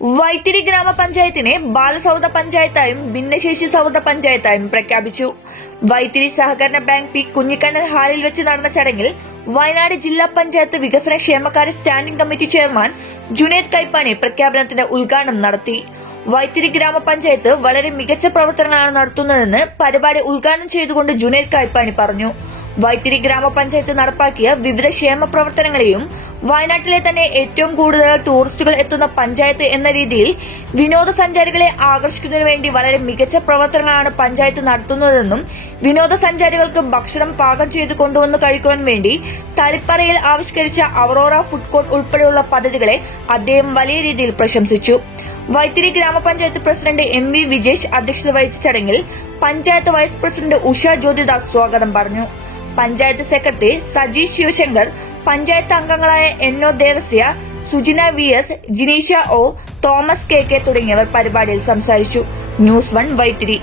വൈത്തിരി ഗ്രാമപഞ്ചായത്തിനെ ബാലസൗധ പഞ്ചായത്തായും ഭിന്നശേഷി സൗധ പഞ്ചായത്തായും പ്രഖ്യാപിച്ചു. വൈത്തിരി സഹകരണ ബാങ്ക് പി കുഞ്ഞിക്കണ്ണൻ ഹാളിൽ വെച്ച് നടന്ന ചടങ്ങിൽ വയനാട് ജില്ലാ പഞ്ചായത്ത് വികസന ക്ഷേമകാര്യ standing committee chairman Juned Kaippani പ്രഖ്യാപനത്തിന്റെ ഉദ്ഘാടനം നടത്തി. വൈത്തിരി ഗ്രാമപഞ്ചായത്ത് വളരെ മികച്ച പ്രവർത്തനങ്ങളാണ് നടത്തുന്നതെന്ന് പരിപാടി ഉദ്ഘാടനം ചെയ്തുകൊണ്ട് ജുനേദ് കൈപ്പാണി പറഞ്ഞു. വൈത്തിരി ഗ്രാമപഞ്ചായത്ത് നടപ്പാക്കിയ വിവിധ ക്ഷേമ പ്രവർത്തനങ്ങളെയും വയനാട്ടിലെ തന്നെ ഏറ്റവും കൂടുതൽ ടൂറിസ്റ്റുകൾ എത്തുന്ന പഞ്ചായത്ത് എന്ന രീതിയിൽ വിനോദസഞ്ചാരികളെ ആകർഷിക്കുന്നതിനു വേണ്ടി വളരെ മികച്ച പ്രവർത്തനങ്ങളാണ് പഞ്ചായത്ത് നടത്തുന്നതെന്നും വിനോദസഞ്ചാരികൾക്ക് ഭക്ഷണം പാകം ചെയ്ത് കൊണ്ടുവന്ന് കഴിക്കുവാൻ വേണ്ടി തളിപ്പറയിൽ ആവിഷ്കരിച്ച അവറോറ ഫുഡ് കോർട്ട് ഉൾപ്പെടെയുള്ള പദ്ധതികളെ അദ്ദേഹം വലിയ രീതിയിൽ പ്രശംസിച്ചു. വൈത്തിരി ഗ്രാമപഞ്ചായത്ത് പ്രസിഡന്റ് എം വി വിജേഷ് അധ്യക്ഷത വഹിച്ച ചടങ്ങിൽ പഞ്ചായത്ത് വൈസ് പ്രസിഡന്റ് ഉഷ ജ്യോതിദാസ് സ്വാഗതം പറഞ്ഞു. പഞ്ചായത്ത് സെക്രട്ടറി സജീഷ് ശിവശങ്കർ പഞ്ചായത്ത് അംഗങ്ങളായ N O Devasya Sujina V S Jineesha O Thomas K K തുടങ്ങിയവർ പരിപാടിയിൽ സംസാരിച്ചു. News one Vythiri.